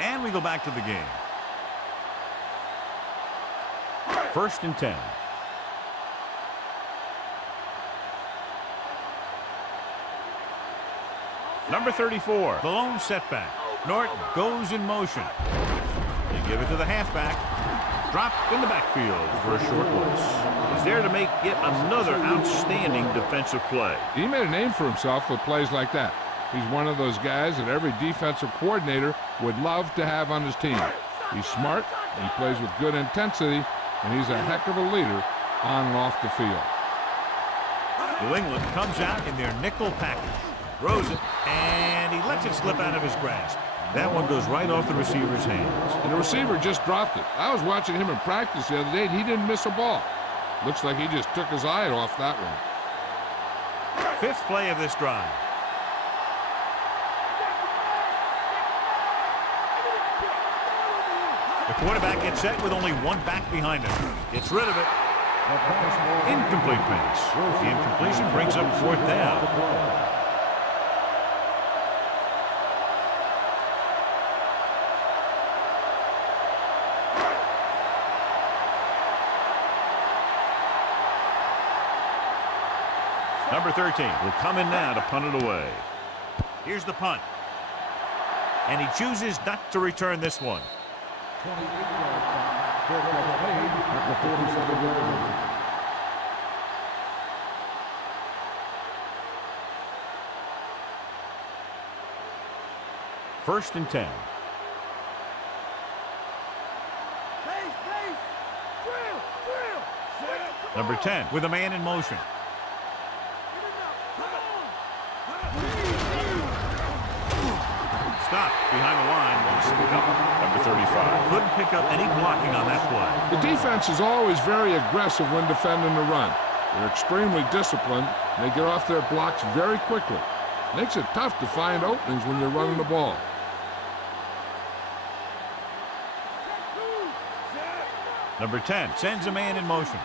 And we go back to the game. 1st and 10. Number 34, the lone setback. Norton goes in motion. They give it to the halfback. Drop in the backfield for a short loss. He's there to make yet another outstanding defensive play. He made a name for himself with plays like that. He's one of those guys that every defensive coordinator would love to have on his team. He's smart, he plays with good intensity, and he's a heck of a leader on and off the field. New England comes out in their nickel package. Throws it, and he lets it slip out of his grasp. That one goes right off the receiver's hands. And the receiver just dropped it. I was watching him in practice the other day, and he didn't miss a ball. Looks like he just took his eye off that one. 5th play of this drive. The quarterback gets set with only one back behind him. Gets rid of it. Incomplete pass. The incompletion brings up 4th down. Number 13 will come in now to punt it away. Here's the punt. And he chooses not to return this one. 28-yard punt. At the 47-yard line. First and 10. Number 10 with a man in motion. Stop behind the line, lost the cover. Number 35 couldn't pick up any blocking on that play. The defense is always very aggressive when defending the run. They're extremely disciplined, and they get off their blocks very quickly. Makes it tough to find openings when you're running the ball. Number 10 sends a man in motion.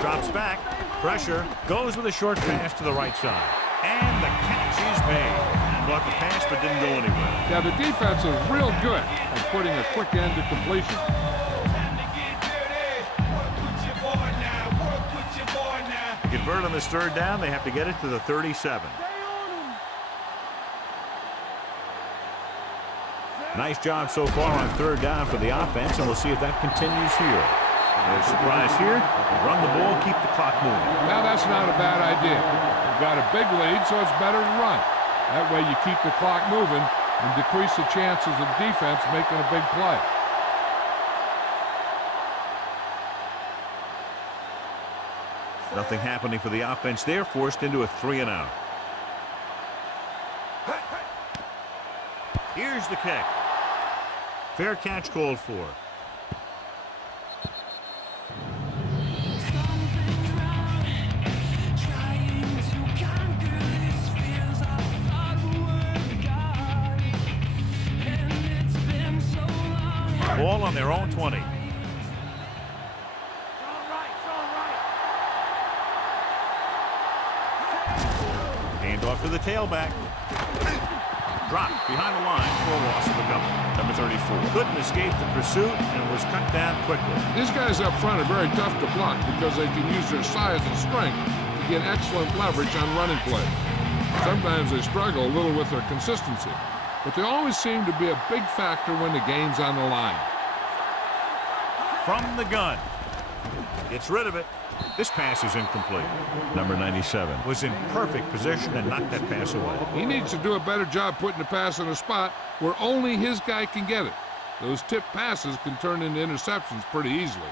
Drops back, pressure, goes with a short pass to the right side. And the catch is made. Caught the pass but didn't go anywhere. Yeah, the defense is real good at putting a quick end to completion. To convert on this 3rd down, they have to get it to the 37. Nice job so far on 3rd down for the offense, and we'll see if that continues here. No surprise here. Run the ball, keep the clock moving. Now that's not a bad idea. You've got a big lead, so it's better to run. That way you keep the clock moving and decrease the chances of defense making a big play. Nothing happening for the offense there, forced into a 3-and-out. Here's the kick. Fair catch called for. Ball on their own 20. Hand off to the tailback. Drop behind the line for a loss of the cover. Number 34 couldn't escape the pursuit and was cut down quickly. These guys up front are very tough to block because they can use their size and strength to get excellent leverage on running plays. Sometimes they struggle a little with their consistency, but they always seem to be a big factor when the game's on the line. From the gun. Gets rid of it. This pass is incomplete. Number 97 was in perfect position and knocked that pass away. He needs to do a better job putting the pass in a spot where only his guy can get it. Those tip passes can turn into interceptions pretty easily.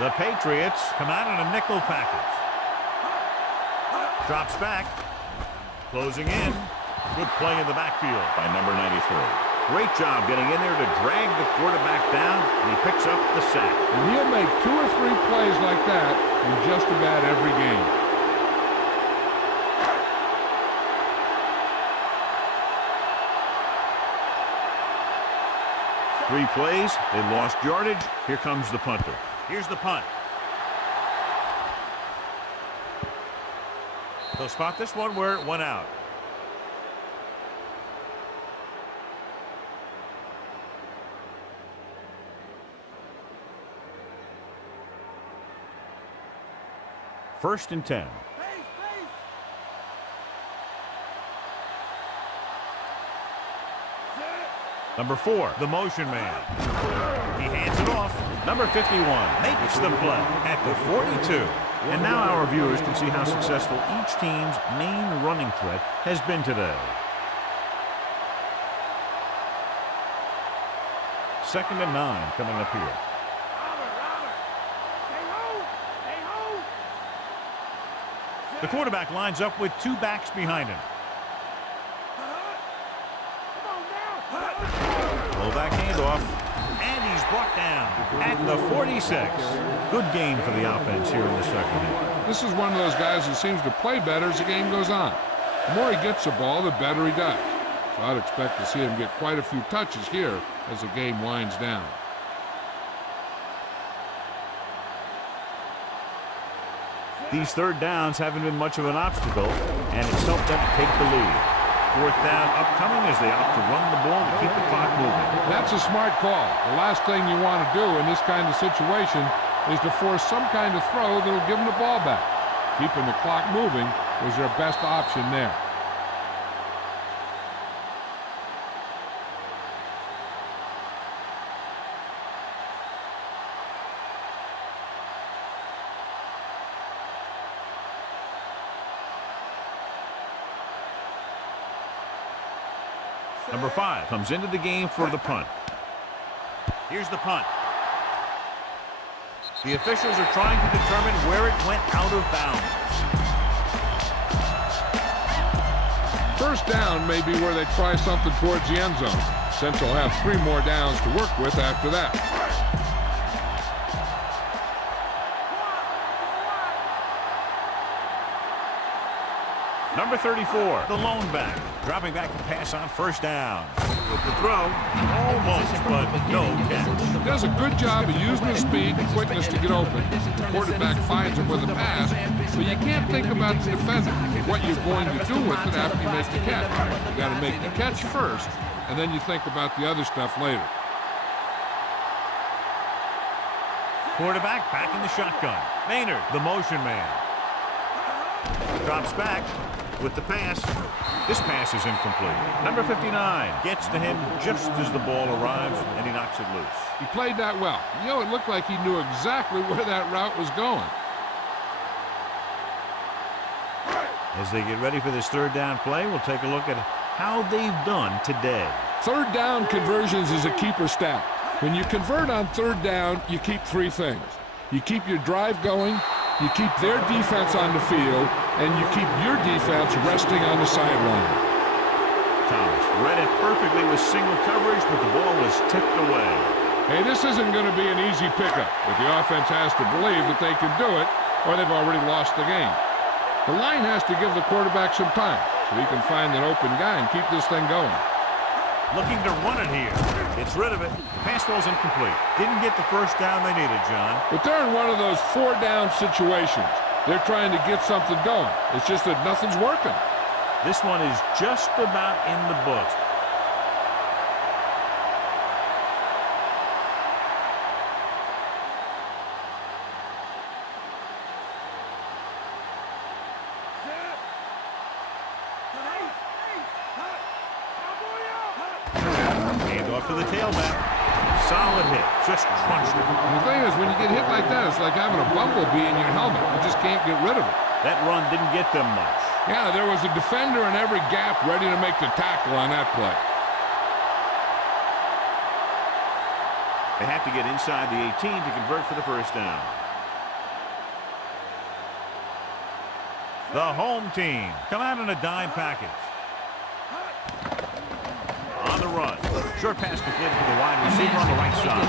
The Patriots come out in a nickel package. Drops back. Closing in. Good play in the backfield by number 93. Great job getting in there to drag the quarterback down, and he picks up the sack. And he'll make 2 or 3 plays like that in just about every game. Three plays, they lost yardage. Here comes the punter. Here's the punt. They'll spot this one where it went out. First and 10. Number 4, the motion man. He hands it off. Number 51 makes the play at the 42. And now our viewers can see how successful each team's main running threat has been today. Second and 9 coming up here. The quarterback lines up with 2 backs behind him. Fullback handoff, and he's brought down at the 46. Good game for the offense here in the second half. This is one of those guys who seems to play better as the game goes on. The more he gets the ball, the better he does. So I'd expect to see him get quite a few touches here as the game winds down. These third downs haven't been much of an obstacle, and it's helped them take the lead. Fourth down upcoming as they opt to run the ball to keep the clock moving. That's a smart call. The last thing you want to do in this kind of situation is to force some kind of throw that will give them the ball back. Keeping the clock moving was their best option there. Number 5 comes into the game for the punt. Here's the punt. The officials are trying to determine where it went out of bounds. First down may be where they try something towards the end zone, since they'll have 3 more downs to work with after that. Number 34, the lone back, dropping back to pass on first down. With the throw, almost, but no catch. He does a good job of using his speed and quickness to get open. The quarterback finds him with a pass, but you can't think about the defender, what you're going to do with it after you make the catch. You got to make the catch first, and then you think about the other stuff later. Quarterback back in the shotgun. Maynard, the motion man. Drops back with the pass. This pass is incomplete. Number 59 gets to him just as the ball arrives, and he knocks it loose. He played that well. You know, it looked like he knew exactly where that route was going. As they get ready for this third down play, we'll take a look at how they've done today. Third down conversions is a keeper stat. When you convert on third down, you keep 3 things. You keep your drive going, you keep their defense on the field, and you keep your defense resting on the sideline. Thomas read it perfectly with single coverage, but the ball was tipped away. Hey, this isn't going to be an easy pickup, but the offense has to believe that they can do it, or they've already lost the game. The line has to give the quarterback some time so he can find an open guy and keep this thing going. Looking to run it here. Gets rid of it. Pass ball's incomplete. Didn't get the first down they needed, John. But they're in one of those 4-down situations. They're trying to get something going. It's just that nothing's working. This one is just about in the books. To the tailback. Solid hit. Just crunched it. And the thing is, when you get hit like that, it's like having a bumblebee in your helmet. You just can't get rid of it. That run didn't get them much. Yeah, there was a defender in every gap ready to make the tackle on that play. They have to get inside the 18 to convert for the first down. The home team come out in a dime package. On the run. Short pass completed to the wide receiver on the right side.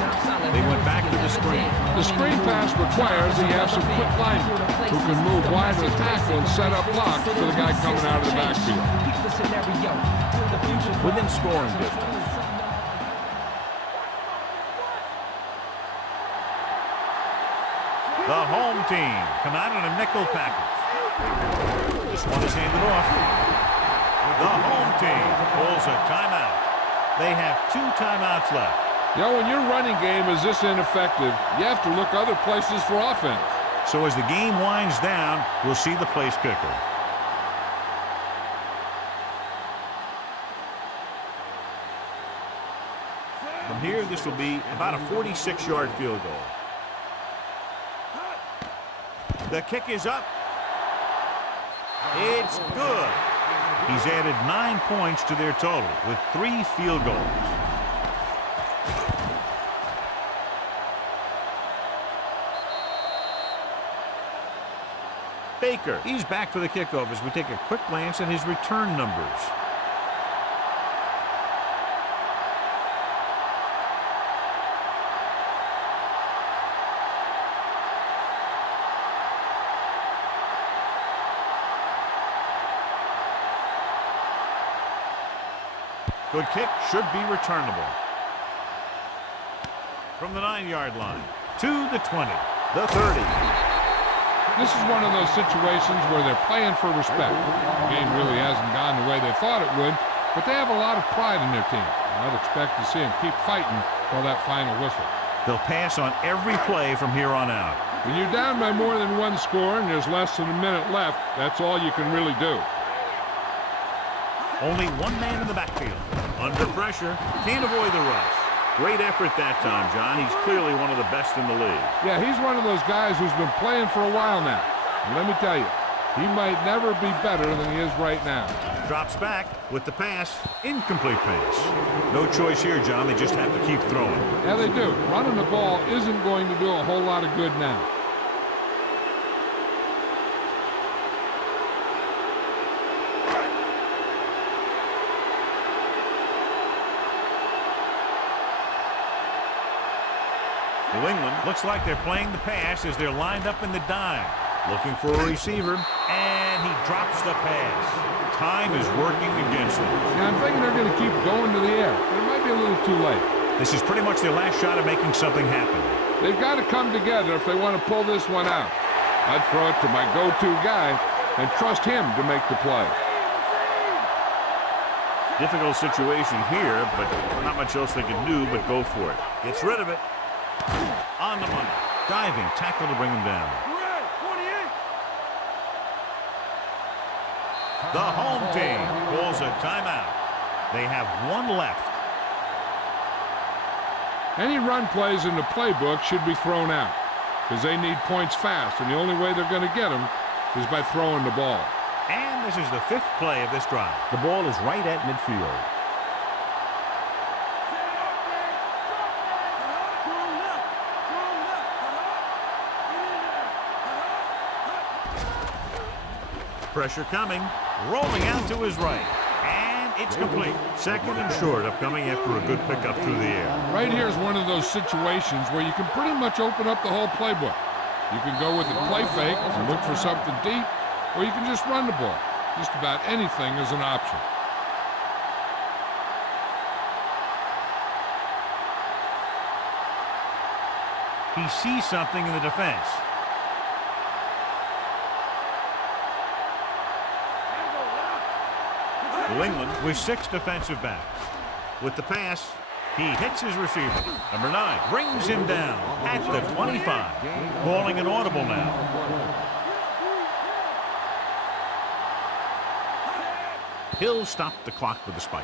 They went back to the screen. The screen pass requires that you have some quick linemen who can move wide with the tackle and set up blocks for the guy coming out of the backfield. Within scoring distance. The home team come out in a nickel package. This one is handed off. The home team pulls a timeout. They have 2 timeouts left. You know, when your running game is this ineffective, you have to look other places for offense. So as the game winds down, we'll see the place kicker. From here, this will be about a 46-yard field goal. The kick is up. It's good. He's added 9 points to their total with 3 field goals. Baker, he's back for the kickoff as we take a quick glance at his return numbers. Good kick, should be returnable. From the 9-yard line to the 20, the 30. This is one of those situations where they're playing for respect. The game really hasn't gone the way they thought it would, but they have a lot of pride in their team. I'd expect to see them keep fighting till that final whistle. They'll pass on every play from here on out. When you're down by more than 1 score and there's less than a minute left, that's all you can really do. Only 1 man in the backfield. Under pressure, can't avoid the rush. Great effort that time, John. He's clearly one of the best in the league. Yeah, he's one of those guys who's been playing for a while now. And let me tell you, he might never be better than he is right now. Drops back with the pass. Incomplete pass. No choice here, John. They just have to keep throwing. Yeah, they do. Running the ball isn't going to do a whole lot of good now. New England looks like they're playing the pass as they're lined up in the dime. Looking for a receiver, and he drops the pass. Time is working against them. Yeah, I'm thinking they're going to keep going to the air, but it might be a little too late. This is pretty much their last shot at making something happen. They've got to come together if they want to pull this one out. I'd throw it to my go-to guy and trust him to make the play. Difficult situation here, but not much else they can do but go for it. Gets rid of it. On the money. Diving tackle to bring him down. The home team calls a timeout. They have 1 left. Any run plays in the playbook should be thrown out because they need points fast, and the only way they're going to get them is by throwing the ball. And this is the 5th play of this drive. The ball is right at midfield. Pressure coming, rolling out to his right, and it's complete. 2nd and short upcoming after a good pickup through the air. Right here is one of those situations where you can pretty much open up the whole playbook. You can go with a play fake and look for something deep, or you can just run the ball. Just about anything is an option. He sees something in the defense. New England with 6 defensive backs. With the pass, he hits his receiver. Number 9 brings him down at the 25. Calling an audible now. He'll stop the clock with a spike.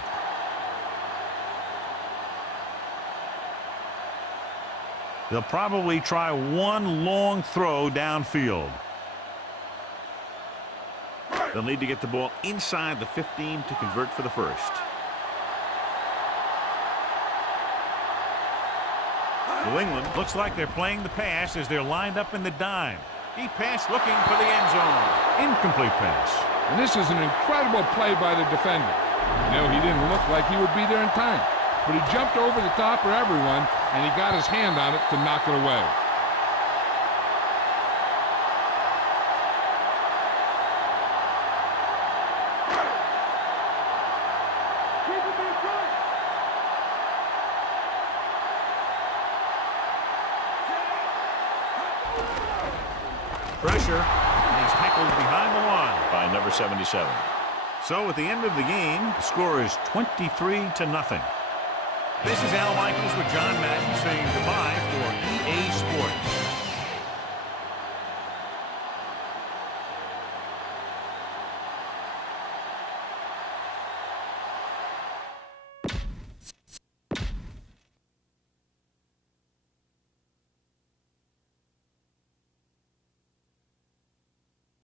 They'll probably try 1 long throw downfield. They'll need to get the ball inside the 15 to convert for the first. New England looks like they're playing the pass as they're lined up in the dime. He passed looking for the end zone. Incomplete pass. And this is an incredible play by the defender. You know, he didn't look like he would be there in time, but he jumped over the top of everyone, and he got his hand on it to knock it away. Pressure, and he's tackled behind the line by number 77. So at the end of the game, the score is 23-0. This is Al Michaels with John Madden saying goodbye for EA Sports.